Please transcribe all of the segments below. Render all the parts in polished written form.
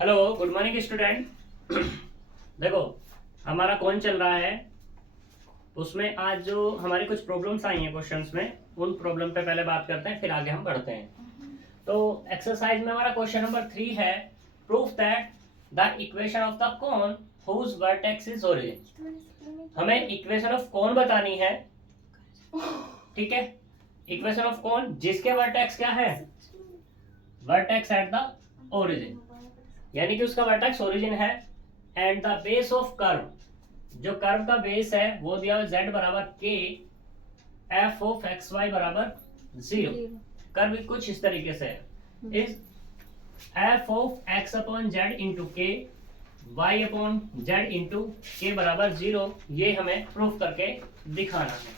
Hello, good morning student. देखो, हमारा कौन चल रहा है, उसमें आज जो हमारी कुछ प्रॉब्लम्स आई हैं क्वेश्चंस में, उन प्रॉब्लम पे पहले बात करते हैं, फिर आगे हम बढ़ते हैं। तो एक्सरसाइज में हमारा क्वेश्चन नंबर 3 है, proof that the equation of the cone whose vertex is origin. हमें इक्वेशन ऑफ कोन बतानी है, ठीक है। इक्वेशन ऑफ कोन जिसके वर्टेक्स क्या है, वर्टेक्स एट द ओरिजिन, यानी कि उसका वर्टेक्स ओरिजिन है। And the base of curve, जो कर्व का बेस है वो दिया हुआ z बराबर k f of x y बराबर 0। कर्व कुछ इस तरीके से है, is f of x upon z into k y upon z into k बराबर 0। ये हमें प्रूफ करके दिखाना है।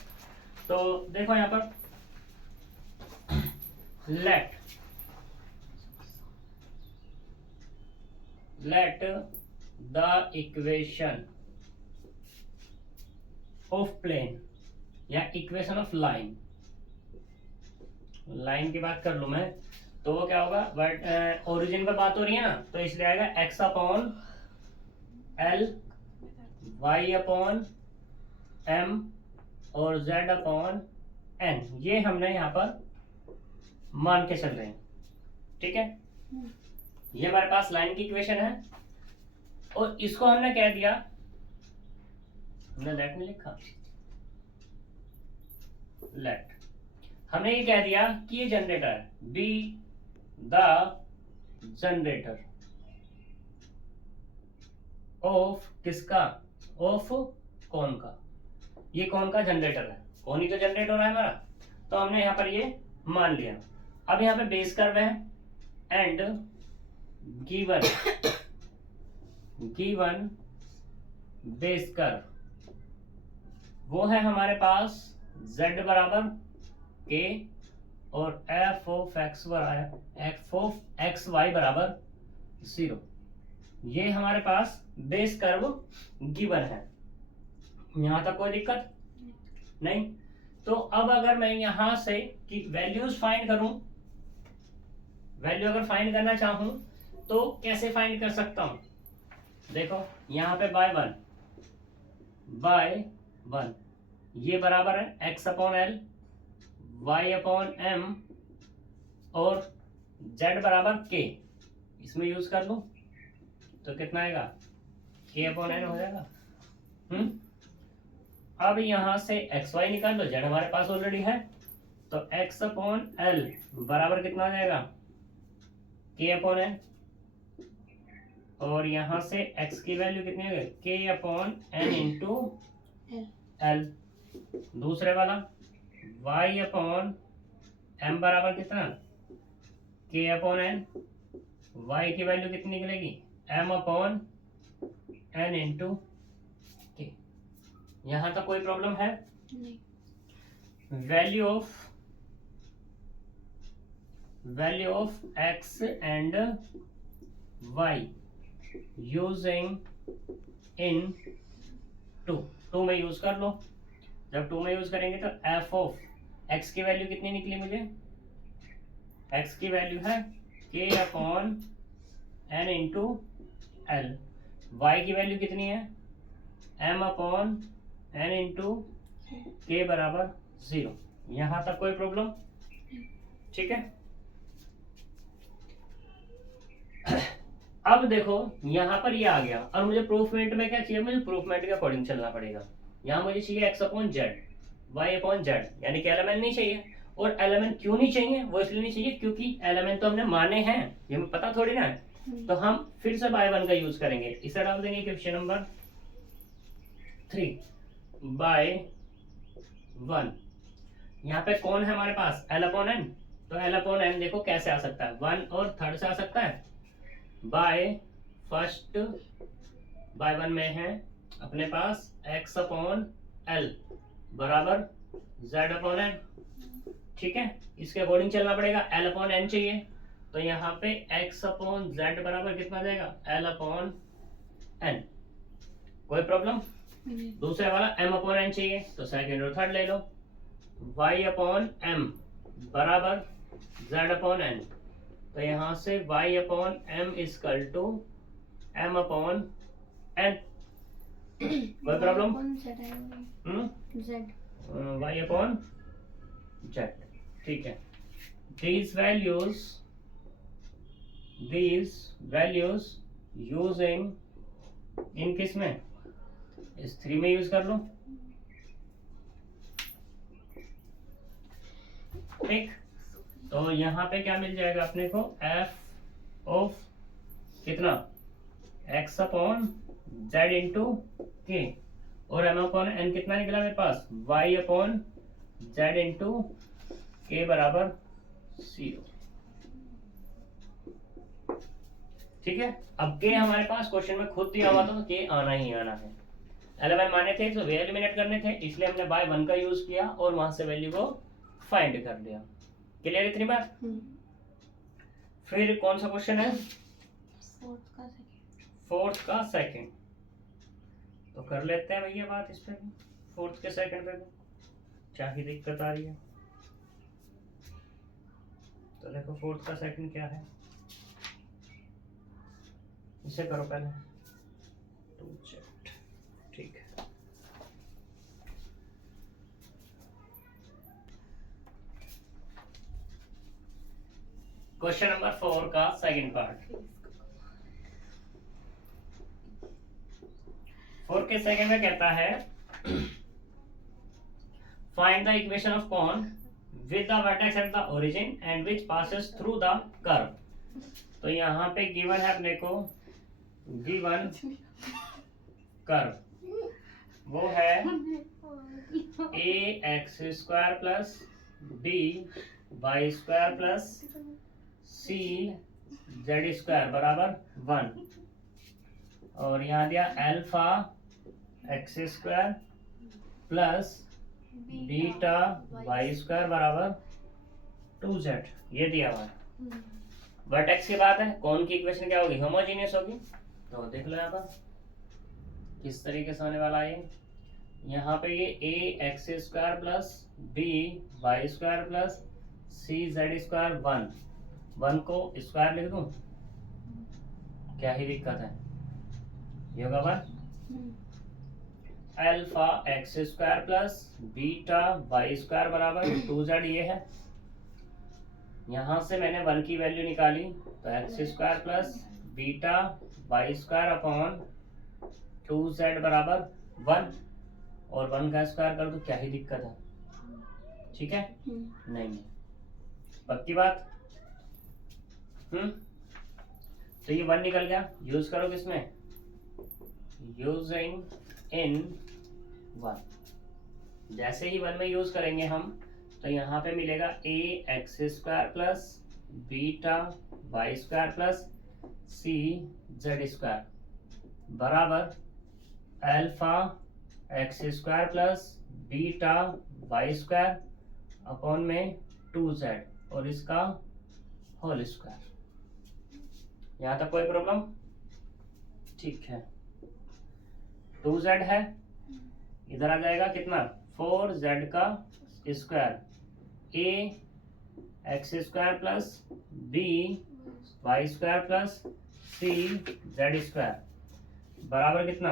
तो देखो यहाँ पर, let the equation of plane या इक्वेशन ऑफ लाइन, लाइन की बात कर लूं मैं, तो वो क्या होगा, बट ओरिजिन पर बात हो रही है ना, तो इसलिए आएगा x upon L, y upon m और z अपॉन n। ये हमने यहाँ पर मान के चल रहे हैं, ठीक है। ये हमारे पास लाइन की इक्वेशन है और इसको हमने कह दिया, हमने लेट में लिखा, लेट हमने ये कह दिया कि ये जनरेटर है, बी द जनरेटर ऑफ किसका, ऑफ कौन का, ये कौन का जनरेटर है, कौन ही तो जनरेट हो रहा है हमारा, तो हमने यहाँ पर ये मान लिया। अब यहाँ पे बेस कर्व है एंड गिवन बेस कर्व वो है हमारे पास z बराबर k और f ऑफ x वाई बराबर 0। ये हमारे पास बेस कर्व गिवन है, यहां तक कोई दिक्कत नहीं। तो अब अगर मैं यहां से कि वैल्यूज फाइंड करूं, वैल्यू अगर फाइंड करना चाहूं तो कैसे फाइंड कर सकता हूं, देखो यहाँ पे बाय वन ये बराबर है x upon l, y upon m और z बराबर k, इसमें यूज कर लूं तो कितना आएगा, k अपॉन एन हो जाएगा। अब यहां से एक्स वाई निकाल लो, z हमारे पास ऑलरेडी है, तो x अपॉन एल बराबर कितना आ जाएगा, k अपॉन एन, और यहां से x की वैल्यू कितनी है, k upon n into l. दूसरे वाला y अपॉन m बराबर कितना, k अपॉन एन, y की वैल्यू कितनी निकलेगी, m upon n into k। यहां तक कोई प्रॉब्लम है नहीं। Value of x and y using in two में यूज कर लो। जब टू में यूज करेंगे तो f ऑफ x की वैल्यू कितनी निकली मुझे, x की वैल्यू है k upon n into l, y की वैल्यू कितनी है, m upon n into k बराबर 0। यहां तक कोई प्रॉब्लम, ठीक है। अब देखो यहाँ पर ये आ गया और मुझे प्रूफमेंट में क्या चाहिए, मुझे प्रूफमेंट के अकॉर्डिंग चलना पड़ेगा। यहाँ मुझे चाहिए x upon z, y upon z, यानी कि एलिमेंट नहीं चाहिए। और एलिमेंट क्यों नहीं चाहिए, वो इसलिए नहीं चाहिए क्योंकि एलिमेंट तो हमने माने हैं, ये हमें पता थोड़ी ना है। तो हम फिर से बाय वन का यूज करेंगे, इसे डाल देंगे क्वेश्चन नंबर 3 बाय वन। यहाँ पे कौन है हमारे पास, एल अपॉन एन, तो एल अपॉन एन देखो कैसे आ सकता है, 1 और 3 से आ सकता है। बाय फर्स्ट बाय वन में है अपने पास x अपॉन एल बराबर z अपॉन एन, ठीक है। इसके अकॉर्डिंग चलना पड़ेगा, l अपॉन एन चाहिए, तो यहाँ पे x अपॉन z बराबर कितना आ जाएगा, l अपॉन एन, कोई प्रॉब्लम। दूसरे वाला m अपॉन एन चाहिए, तो सेकंड और थर्ड ले लो, y अपॉन m बराबर z अपॉन एन, तो यहाँ से y upon m equal to m upon n। कोई प्रॉब्लम? y upon z। ठीक है, these values using इन किस में, इस 3 में यूज कर लो। ठीक, तो यहाँ पे क्या मिल जाएगा अपने को, f ऑफ कितना, x upon z into k, और m अपॉन n कितना निकला मेरे पास, y upon z into k बराबर 0। ठीक है, अब k हमारे पास क्वेश्चन में खुद दिया हुआ था, तो k आना ही आना है। एलिमेंट माने थे तो वे एलिमिनेट करने थे, इसलिए हमने बाय 1 का यूज किया और वहां से वैल्यू को फाइंड कर लिया। क्लियर इतनी बात? फिर कौन सा क्वेश्चन है, फोर्थ का सेकंड। तो कर लेते हैं भैया बात इस पे, फोर्थ के सेकंड पे क्या ही दिक्कत आ रही है। तो देखो फोर्थ का सेकंड क्या है, इसे करो पहले 2z। ठीक है, क्वेश्चन नंबर 4 का सेकंड पार्ट। 4 के सेकंड में कहता है find the equation of cone with the vertex at the origin and which passes through the curve. तो यहाँ पे गिवन है अपने को, गिवन कर्व वो है ax² plus by² plus cz² बराबर 1, और यहाँ दिया alpha x² plus beta y² बराबर 2z, ये दिया हुआ है। वर्टेक्स की बात है, कौन की इक्वेशन क्या होगी, होमोजीनियस होगी। तो देख लो यहाँ पर किस तरीके से होने वाला है। यहाँ पे ये ax² plus by² plus cz² 1 को स्क्वायर लिख दूं, क्या ही दिक्कत है, ये होगा 1। Alpha x² plus beta y² बराबर 2z, ये है। यहाँ से मैंने 1 की वैल्यू निकाली, तो x² plus beta y² upon 2z बराबर 1, और 1 का स्क्वायर कर दो, क्या ही दिक्कत है। ठीक है, नहीं पक्की बात। तो ये 1 निकल गया, यूज करो किसमें, यूजिंग इन 1। जैसे ही 1 में यूज करेंगे हम, तो यहाँ पे मिलेगा ax² plus beta y² plus cz² बराबर alpha x² plus beta y² upon में 2z और इसका होल स्क्वायर। यहाँ तक कोई प्रॉब्लम? ठीक है, 2z है, इधर आ जाएगा कितना, 4z का square, ax² plus by² plus cz² बराबर कितना,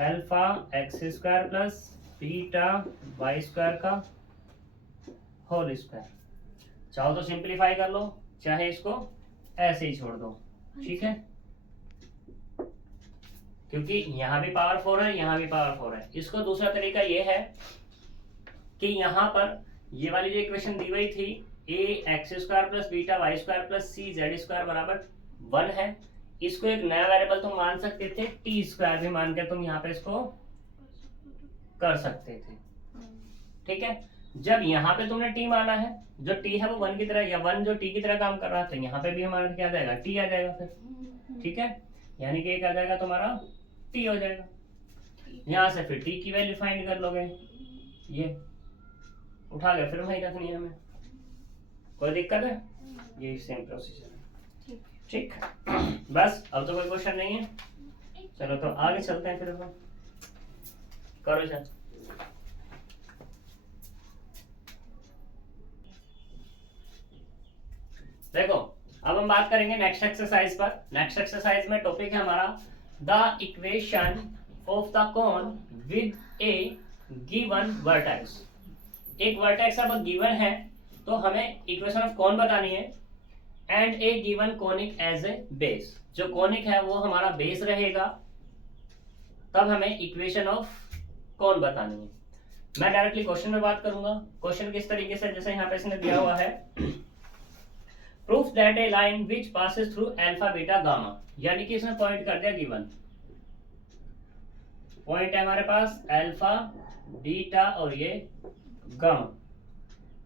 alpha x² plus beta y² का होल स्क्वायर। चाहो तो सिंप्लीफाई कर लो, चाहे इसको ऐसे ही छोड़ दो। ठीक है, क्योंकि यहाँ भी पावर 4 है, यहाँ भी पावर 4 है। इसको दूसरा तरीका ये है कि यहाँ पर ये वाली जो इक्वेशन दी हुई थी ax² plus beta y² plus cz² बराबर 1 है, इसको एक नया वेरिएबल तुम मान सकते थे, t² भी मान के तुम यहाँ पे इसको कर सकते थे। ठीक है, जब यहाँ पे तुमने t माना है, जो t है वो 1 की तरह, या 1 जो t की तरह काम कर रहा है, तो यहाँ पे भी हमारा क्या आ जाएगा, t आ जाएगा फिर। ठीक है, यानी कि एक आ जाएगा तुम्हारा t हो जाएगा। यहाँ से फिर t की वैल्यू फाइंड कर लोगे, ये उठा गए, फिर वही रखनी है हमें। कोई दिक्कत है? ये सेम प्रोसीजर है। ठीक, बस अब तो कोई क्वेश्चन नहीं है। चलो तो आगे चलते हैं, फिर करो चल। देखो अब हम बात करेंगे नेक्स्ट एक्सरसाइज पर। नेक्स्ट एक्सरसाइज में टॉपिक है हमारा the equation of the cone with a given vertex. एक वर्टेक्स अब गिवन है तो हमें इक्वेशन ऑफ कोन बतानी है and a given conic as a base. जो कोनिक है वो हमारा बेस रहेगा, तब हमें इक्वेशन ऑफ कोन बतानी है। मैं डायरेक्टली क्वेश्चन में बात करूंगा। क्वेश्चन किस तरीके से, जैसे यहाँ पे इसने दिया हुआ है proof that A line which passes through alpha beta gamma, यानी कि इसने पॉइंट कर दिया गिवन पॉइंट है हमारे पास अल्फा बीटा और ये gamma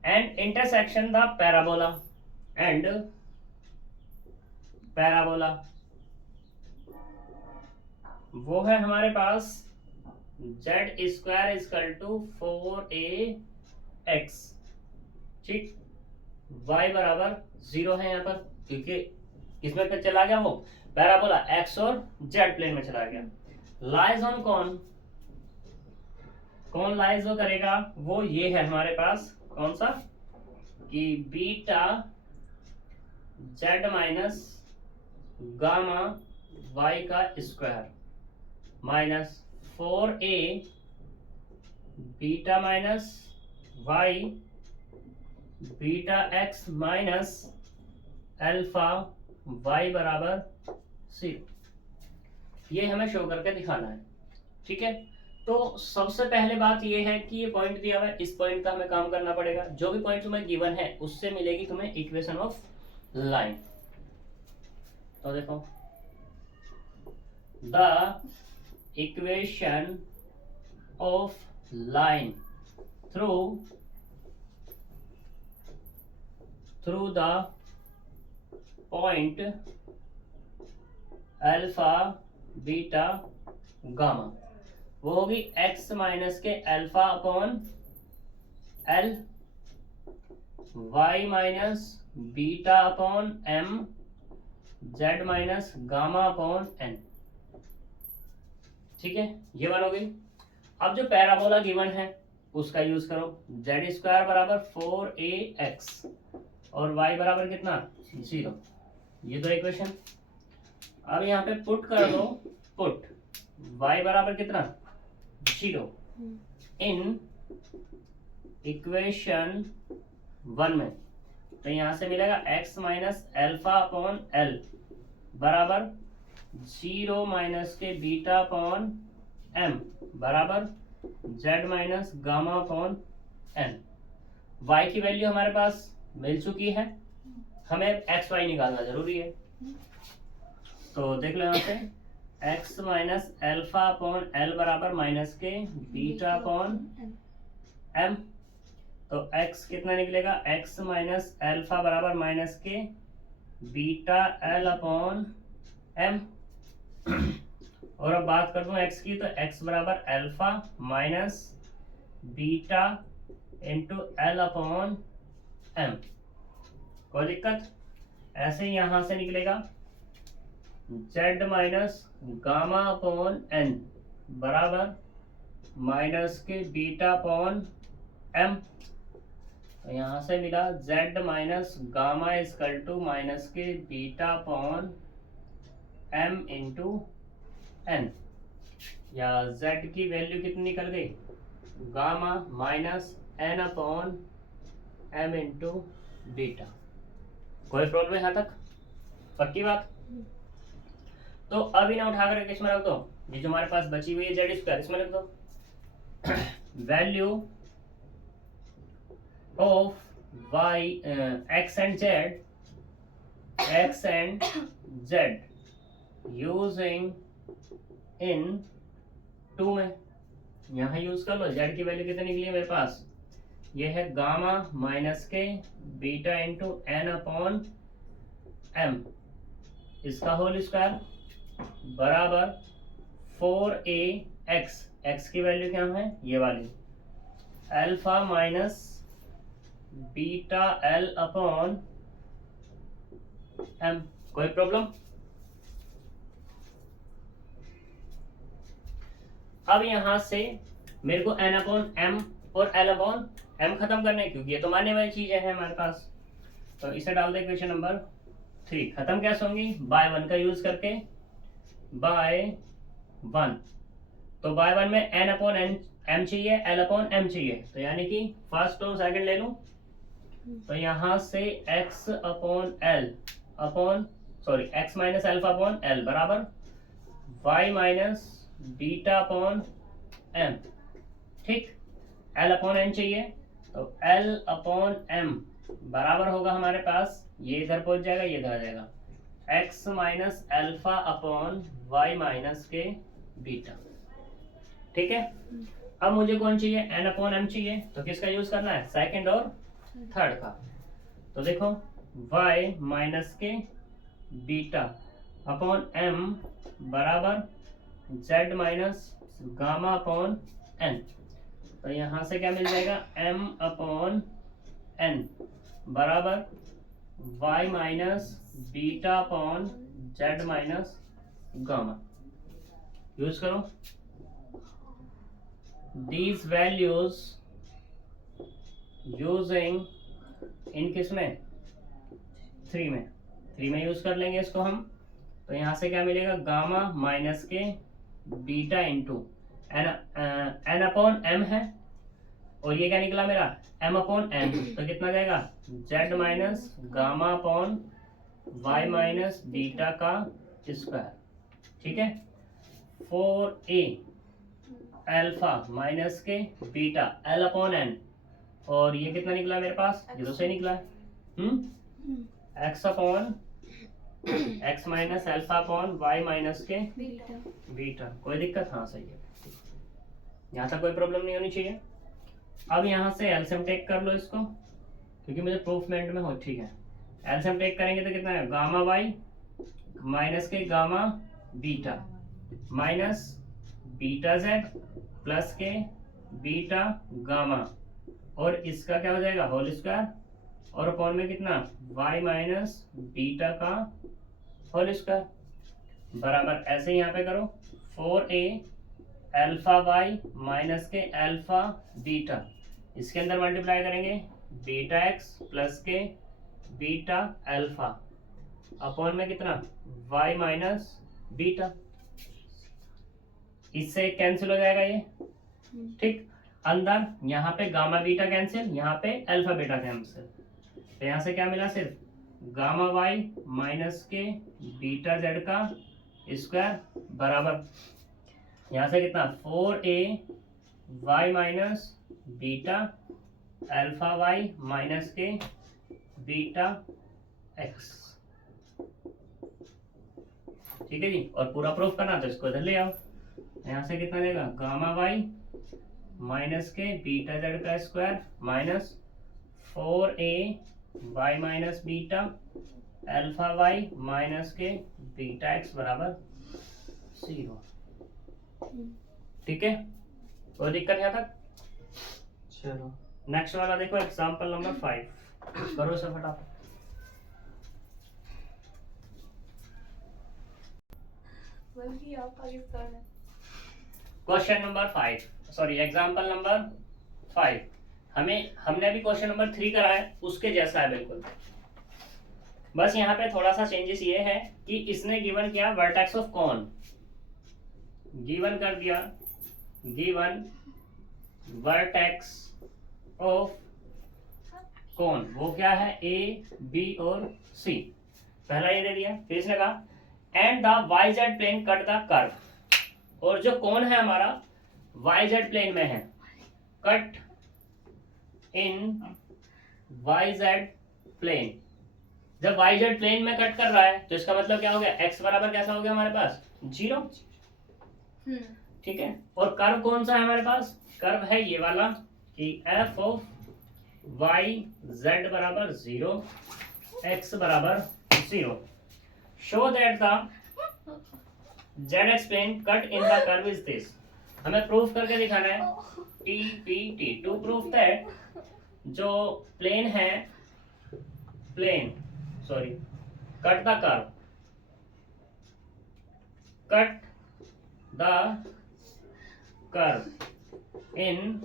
and intersection the parabola and parabola वो है हमारे पास Z square equal to 4ax, ठीक। y बराबर 0 है यहाँ पर, क्योंकि किसमें पे चला गया वो पैराबोला x और z प्लेन में चला गया। लाइज ऑन कौन, कौन लाइज जो करेगा वो ये है हमारे पास, कौन सा कि beta z minus gamma y का square minus 4a beta minus y beta x minus alpha y बराबर 0। ये हमें शो करके दिखाना है, ठीक है। तो सबसे पहले बात ये है कि ये पॉइंट दिया हुआ है, इस पॉइंट का हमें काम करना पड़ेगा। जो भी पॉइंट तुम्हें गिवन है उससे मिलेगी तुम्हें इक्वेशन ऑफ लाइन। तो देखो the equation of line through the point alpha beta gamma, वो होगी x माइनस के alpha upon L, y minus beta upon m, z minus gamma upon n, ठीक है। ये वन हो गई। अब जो पैराबोला गिवन है उसका यूज करो, जेड स्क्वायर बराबर 4ax और y बराबर कितना 0, ये दो इक्वेशन। अब यहाँ पे पुट कर दो, पुट y बराबर कितना 0 इन इक्वेशन 1 में, तो यहाँ से मिलेगा x minus alpha upon L बराबर 0 माइनस के बीटा अपॉन m बराबर z minus gamma upon n। y की वैल्यू हमारे पास मिल चुकी है, हमें x y निकालना जरूरी है। तो देख लो यहाँ पे x minus alpha upon L बराबर माइनस के बीटा अपॉन m, तो x कितना निकलेगा x माइनस अल्फा बराबर माइनस के बीटा एल अपॉन m। और अब बात कर दूं x की, तो x बराबर alpha minus beta into L upon m। कोई दिक्कत, ऐसे ही यहां से निकलेगा z minus gamma upon n बराबर माइनस के बीटा अपॉन m। तो यहां से मिला z minus gamma equal to minus के beta upon m into n, या z की वैल्यू कितनी निकल गई gamma minus n upon m into beta. कोई प्रॉब्लम यहाँ तक, पक्की बात। तो अब इन्हें उठा कर किसमें रख दो, ये जो हमारे पास बची हुई है जेड स्क्वायर, इसमें रख दो। Value of y x and z using in 2 में, यहाँ यूज कर लो। z की वैल्यू कितनी निकली है मेरे पास, ये है गामा माइनस के beta into n upon m, इसका होल स्क्वायर बराबर 4ax, x की वैल्यू क्या है ये वाली, alpha minus beta l upon m। कोई प्रॉब्लम। अब यहां से मेरे को n अपॉन m और l अपॉन m खत्म करना है, क्योंकि ये तो मानने वाली चीजें हैं हमारे पास। तो इसे डाल दे इक्वेशन नंबर 3 खत्म कैसे होंगी, बाय 1 का यूज करके, बाय 1। तो बाय 1 में n अपॉन m चाहिए, l अपॉन m चाहिए, तो यानी कि फर्स्ट और सेकंड ले लूं, तो यहां से x upon l upon sorry x minus alpha upon l बराबर y minus beta upon m। ठीक, l अपॉन n चाहिए, तो l अपॉन m बराबर होगा हमारे पास, ये इधर पहुंच जाएगा, ये इधर आ जाएगा, x minus alpha upon y minus के बीटा। ठीक है, अब मुझे कौन चाहिए, n अपॉन m चाहिए, तो किसका यूज करना है, सेकंड और थर्ड का। तो देखो y माइनस के बीटा अपॉन m बराबर z minus gamma upon n। तो यहां से क्या मिल जाएगा, m अपॉन n बराबर y minus beta upon z minus gamma. Use करो these values using इन किसमें, 3 में यूज कर लेंगे इसको हम। तो यहां से क्या मिलेगा, गामा माइनस के beta into N upon m है, और ये क्या निकला मेरा, m अपॉन n, तो कितना जाएगा, z minus gamma upon y minus beta का स्क्वायर। ठीक है, 4a अल्फा माइनस के बीटा l अपॉन n, और ये कितना निकला मेरे पास, जीरो से निकला है, x upon x minus alpha upon y minus के बीटा। कोई दिक्कत, हाँ सही है, यहाँ तक कोई प्रॉब्लम नहीं होनी चाहिए। अब यहाँ से एलसीएम टेक कर लो इसको, क्योंकि मुझे प्रूफ में एंड में हो। ठीक है, एलसीएम टेक करेंगे तो कितना है, गामा y माइनस के gamma beta minus beta z plus के बीटा गामा, और इसका क्या हो जाएगा, होल स्क्वायर, और अपॉन में कितना, y माइनस बीटा का होल स्क्वायर बराबर, ऐसे ही यहाँ पे करो, 4a अल्फा y माइनस के अल्फा बीटा, इसके अंदर मल्टीप्लाई करेंगे बीटा x प्लस के बीटा अल्फा अपॉन में कितना, y माइनस बीटा, इससे कैंसिल हो जाएगा ये। ठीक, अंदर यहाँ पे गामा बीटा कैंसिल, यहाँ पे अल्फा बीटा कैंसिल, तो यहाँ से क्या मिला, सिर्फ गामा y माइनस के बीटा z का स्क्वायर बराबर, यहाँ से कितना, 4a y minus beta alpha y minus के बीटा x। ठीक है जी, और पूरा प्रूफ करना तो इसको इधर ले आओ, यहाँ से कितना देगा, गामा y माइनस के बीटा z का square minus 4a y minus beta alpha y minus के बीटा x बराबर 0। ठीक है, कोई दिक्कत यहाँ तक। चलो नेक्स्ट वाला देखो, एग्जाम्पल नंबर 5 करो इसे फटाफट। Question number 5 sorry example number 5, हमने अभी क्वेश्चन नंबर 3 करा है, उसके जैसा है बिल्कुल, बस यहाँ पे थोड़ा सा चेंजेस ये है कि इसने गिवन किया वर्टेक्स ऑफ कॉन, गिवन कर दिया, गिवन वर्टेक्स ऑफ कॉन, वो क्या है, ए बी और सी, पहला ये दे दिया, फिर इसने कहा and the y z plane cut the curve, और जो कौन है हमारा वाई जेड प्लेन में है, cut in y z plane, जब वाई जेड प्लेन में कट कर रहा है तो इसका मतलब क्या हो गया, एक्स बराबर कैसा हो गया हमारे पास, 0। ठीक है, और कर्व कौन सा है हमारे पास, कर्व है ये वाला कि एफ ऑफ वाई जेड बराबर 0, एक्स बराबर 0, show that the z x plane cut in the curve is this. हमें प्रूफ करके दिखाना है, T P T to proof that जो प्लेन है, plane sorry cut the curve, cut the curve in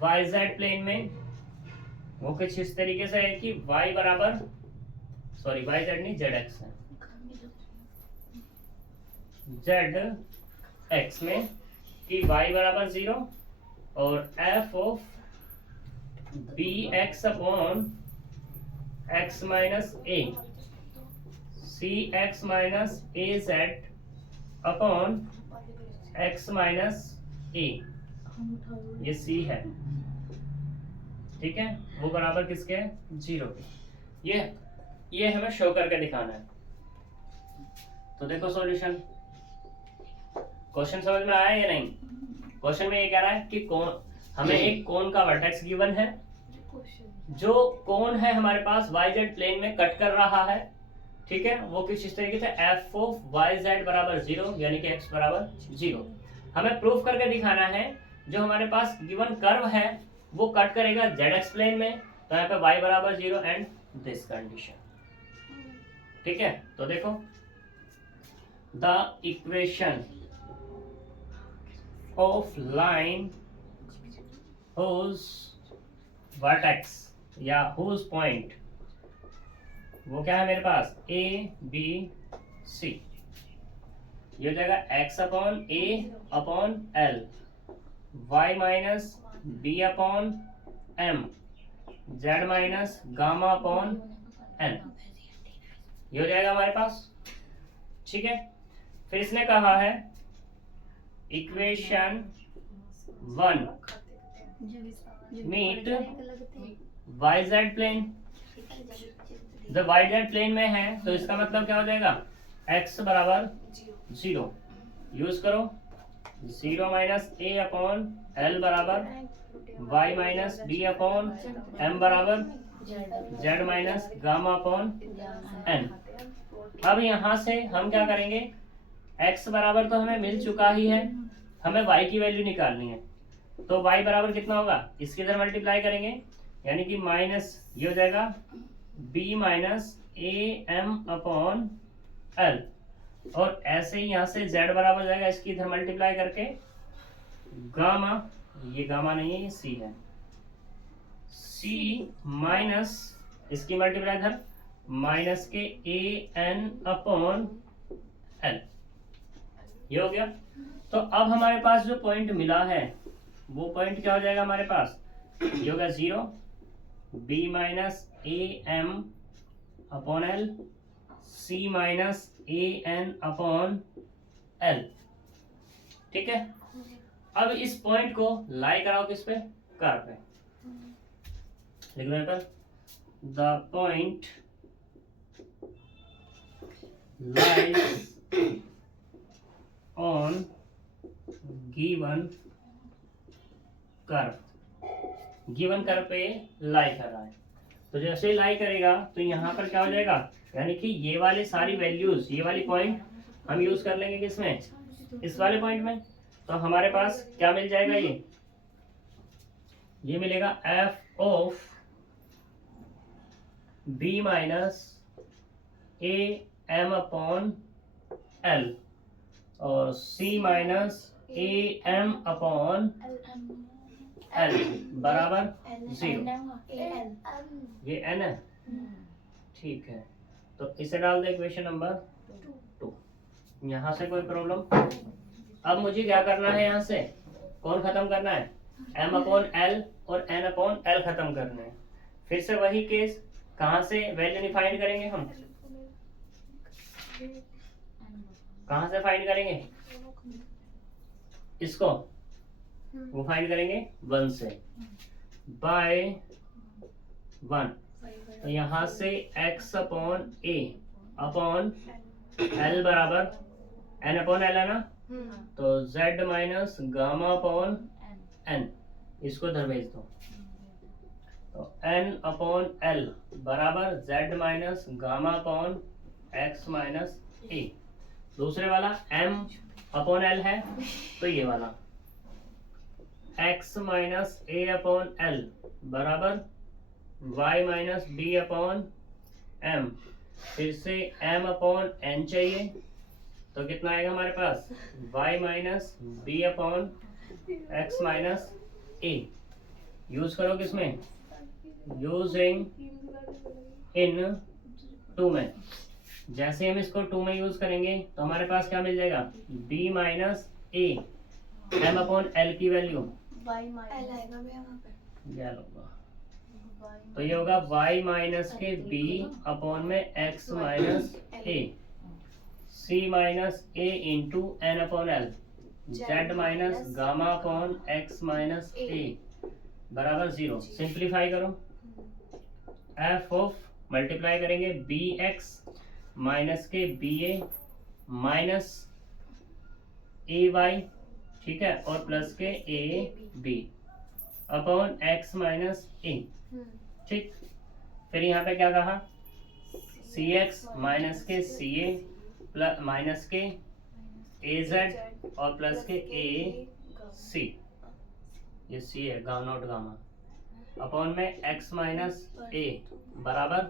y z plane में, वो कुछ इस तरीके से है कि y बराबर सॉरी वाई जेड नहीं जेड एक्स है, जेड एक्स में कि y बराबर 0 और f of B X upon X minus A C X minus A Z upon X minus A, ये सी है, ठीक है, वो बराबर किसके है 0 के। ये हमें शो करके दिखाना है। तो देखो सॉल्यूशन, क्वेश्चन समझ में आया या नहीं? क्वेश्चन में ये कह रहा है कि कौन, हमें एक कोन का वर्टेक्स गिवन है, जो कोन है हमारे पास वाई जेड प्लेन में कट कर रहा है, ठीक है, वो किस इस तरीके से एफ ऑफ वाई जेड बराबर 0 यानी कि एक्स बराबर 0। हमें प्रूफ करके दिखाना है जो हमारे पास गिवन कर्व है वो कट करेगा जेड एक्स प्लेन में, तो यहाँ पे y बराबर 0 एंड दिस कंडीशन, ठीक है। तो देखो the equation of line whose vertex या whose point, वो क्या है मेरे पास a b c, ये हो जाएगा x upon a upon l, y minus b upon m, z minus gamma upon n, ये हो जाएगा हमारे पास, ठीक है। फिर इसने कहा है equation 1 meet y z plane, जब वाई जेड प्लेन में है तो इसका मतलब क्या हो जाएगा x बराबर 0, यूज करो 0 माइनस ए अपॉन एल बराबर y minus B upon m बराबर z minus gamma upon n। अब यहाँ से हम क्या करेंगे, x बराबर तो हमें मिल चुका ही है, हमें y की वैल्यू निकालनी है, तो y बराबर कितना होगा, इसके इधर मल्टीप्लाई करेंगे यानी कि माइनस ये हो जाएगा b minus A M upon l, और ऐसे ही यहाँ से z बराबर जाएगा इसकी इधर मल्टीप्लाई करके गामा, ये गामा नहीं है ये c है, c माइनस इसकी मल्टीप्लाई इधर माइनस के ए एन अपॉन एल, ये हो गया। तो अब हमारे पास जो पॉइंट मिला है वो पॉइंट क्या हो जाएगा हमारे पास, ये होगा 0 b minus A M upon l c minus a n upon l, ठीक है। अब इस पॉइंट को लाई कराओ किस पे, कर्व पे, लिख रहे पर the point lies on given curve, given curve पे लाई कर रहा है, तो जैसे लाई करेगा तो यहाँ पर क्या हो जाएगा, यानी कि ये वाले सारी वैल्यूज, ये वाली पॉइंट हम यूज कर लेंगे किसमें, इस वाले पॉइंट में, तो हमारे पास क्या मिल जाएगा, ये मिलेगा f of b minus A M upon l और c minus A M upon L बराबर 0, ये n है, ठीक है। तो इसे डाल दे इक्वेशन नंबर 2, यहाँ से कोई प्रॉब्लम। अब मुझे क्या करना है, यहाँ से कौन खत्म करना है, m अपॉन एल और n अपॉन एल खत्म करना है। फिर से वही केस, कहाँ से वैल्यू फाइंड करेंगे हम, कहाँ से फाइंड करेंगे इसको, वो फाइंड करेंगे 1 से, बाय 1, तो यहाँ से x upon A upon L बराबर n अपॉन एल है ना, तो z minus gamma upon n, इसको इधर भेज दो, तो n अपॉन एल बराबर z minus gamma upon x minus A, दूसरे वाला m अपॉन एल है तो ये वाला x minus a upon L बराबर y minus B upon m, फिर से m अपॉन n चाहिए तो कितना आएगा हमारे पास y minus B upon x minus A, use करो किसमें, यूजिंग इन 2 में, जैसे हम इसको 2 में यूज करेंगे तो हमारे पास क्या मिल जाएगा, b minus A M upon L की वैल्यू तो ये होगा y minus K b upon में x minus A, c minus A into N upon L, z minus gamma upon x minus A बराबर 0। सिंप्लीफाई करो, f ऑफ मल्टीप्लाई करेंगे B X minus K B A minus A Y, ठीक है, और plus K A B upon X minus A, ठीक। फिर यहाँ पे क्या कहा, सी एक्स माइनस के सी ए प्लस माइनस के ए जेड और प्लस के ए सी, ये सी है गामा नॉट गामा, अपॉन में एक्स माइनस ए बराबर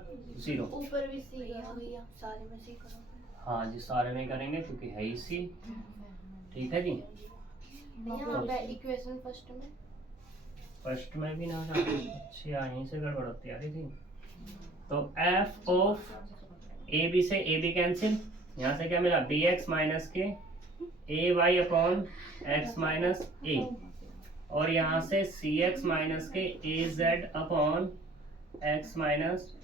0। ऊपर भी सी है भैया, सारे में सी करो। हाँ जी, सारे में करेंगे क्योंकि है ही सी, ठीक है जी। यहाँ पे इक्वेशन फर्स्ट में भी ना अच्छी यहीं से गड़बड़ होती आ रही थी। तो एफ ऑफ ए बी से ए बी कैंसिल, यहाँ से क्या मिला, बी एक्स माइनस के ए वाई अपॉन एक्स माइनस ए, और यहाँ से सी एक्स माइनस के ए Z upon X minus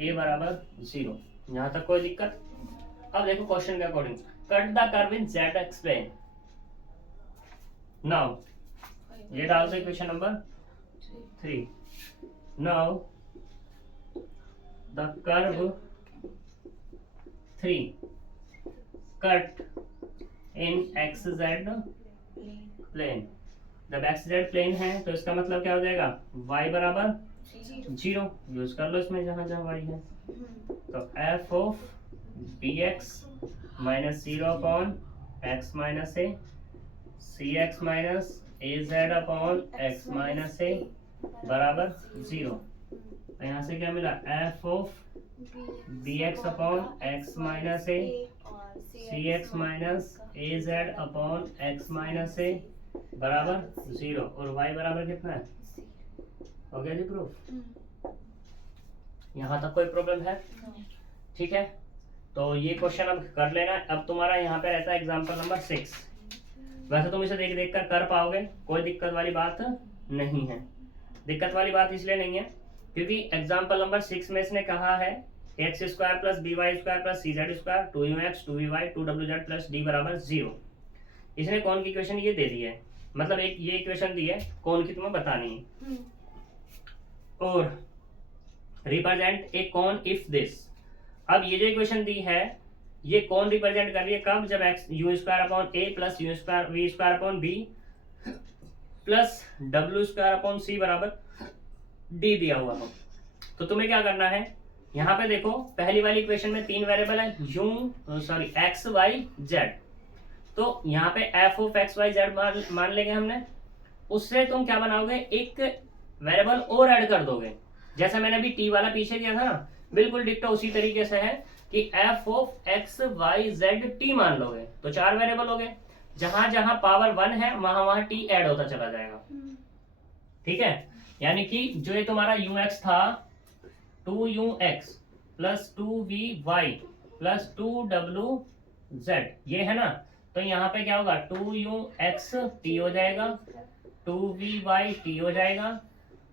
A बराबर 0। यहाँ तक कोई दिक्कत? अब देखो क्वेश्चन के according, cut the curve in z x plane. Now ये डाल दो equation number 3। Now the curve 3 cut in x z plane. जब एक्स जेड प्लेन है तो इसका मतलब क्या हो जाएगा, y बराबर 0 यूज कर लो इसमें जहां जहां y है। तो f of B X minus 0 upon X minus A, C X minus A Z upon X minus A बराबर 0। तो यहाँ से क्या मिला, f of B X upon X minus A, C X minus A Z upon X minus A बराबर 0, और y बराबर कितना है, हो गया जी प्रूफ। यहाँ तक कोई प्रॉब्लम है? ठीक है, तो ये क्वेश्चन अब कर लेना। अब तुम्हारा यहाँ पे रहता है एग्जाम्पल नंबर 6। वैसे तुम इसे देख देख कर कर पाओगे, कोई दिक्कत वाली बात नहीं है। दिक्कत वाली बात इसलिए नहीं है क्योंकि एग्जाम्पल नंबर 6 में इसने कहा है X square plus B Y square plus C Z square 2u(x) 2vy 2w(z) plus D बराबर 0। इसने कौन की इक्वेशन ये दे दी है, मतलब एक ये इक्वेशन दी है, कौन की तुम्हें बतानी है। और रिप्रेजेंट ए कौन इफ दिस। अब ये जो इक्वेशन दी है ये कौन रिप्रेजेंट कर रही है, कब, जब X U square upon A plus U square V square upon B plus W square upon C बराबर डी दिया हुआ हो। तो तुम्हें क्या करना है, यहाँ पे देखो पहली वाली इक्वेशन में 3 वेरिएबल है, एक्स वाई जेड। तो यहाँ पे f of x y z मान लेंगे हमने, उससे तुम क्या बनाओगे, एक वेरिएबल और ऐड कर दोगे। जैसा मैंने अभी टी वाला पीछे दिया था ना, बिल्कुल डिक्टो उसी तरीके से है कि f of x y z t मान लोगे तो 4 वेरिएबल हो गए। जहां जहां पावर 1 है वहां वहां टी ऐड होता चला जाएगा। ठीक है, यानी कि जो ये तुम्हारा ux था 2ux plus 2vy plus 2wz ये है ना, तो यहाँ पे क्या होगा 2ux t हो जाएगा, 2vy t हो जाएगा,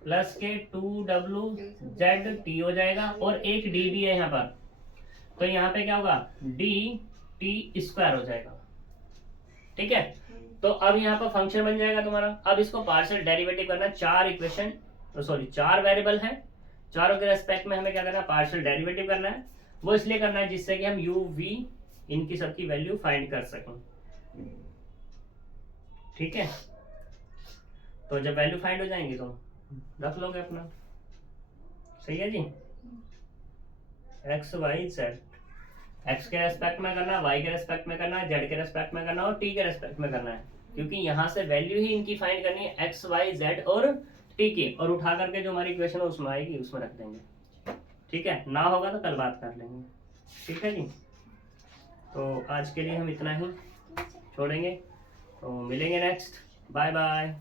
प्लस के 2wz t हो जाएगा, और एक d भी है यहाँ पर, तो यहाँ पे क्या होगा d t स्क्वायर हो जाएगा। ठीक है, तो अब यहाँ पर फंक्शन बन जाएगा तुम्हारा। अब इसको पार्शियल डेरिवेटिव करना, 4 वेरिएबल हैं, चारों के रेस्पेक्ट में हमें क्या करना है, पार्शियल डेरिवेटिव करना है। वो इसलिए करना है जिससे कि हम u v इनकी सबकी वैल्यू फाइंड कर सकें। ठीक है, तो जब वैल्यू फाइंड हो जाएंगी तो रख लोगे अपना। सही है जी, एक्स वाई जेड, एक्स के रेस्पेक्ट में करना है, वाई के रेस्पेक्ट में करना है, जेड के रेस्पेक्ट में करना है, और टी के रेस्पेक्ट में करना है, क्योंकि यहाँ से वैल्यू ही इनकी फाइंड करनी है, एक्स वाई जेड और टी की, और उठा करके जो हमारी इक्वेशन है उसमें आएगी उसमें रख देंगे। ठीक है, ना होगा तो कल बात कर लेंगे। ठीक है जी, तो आज के लिए हम इतना ही छोड़ेंगे, तो मिलेंगे नेक्स्ट। Bye bye.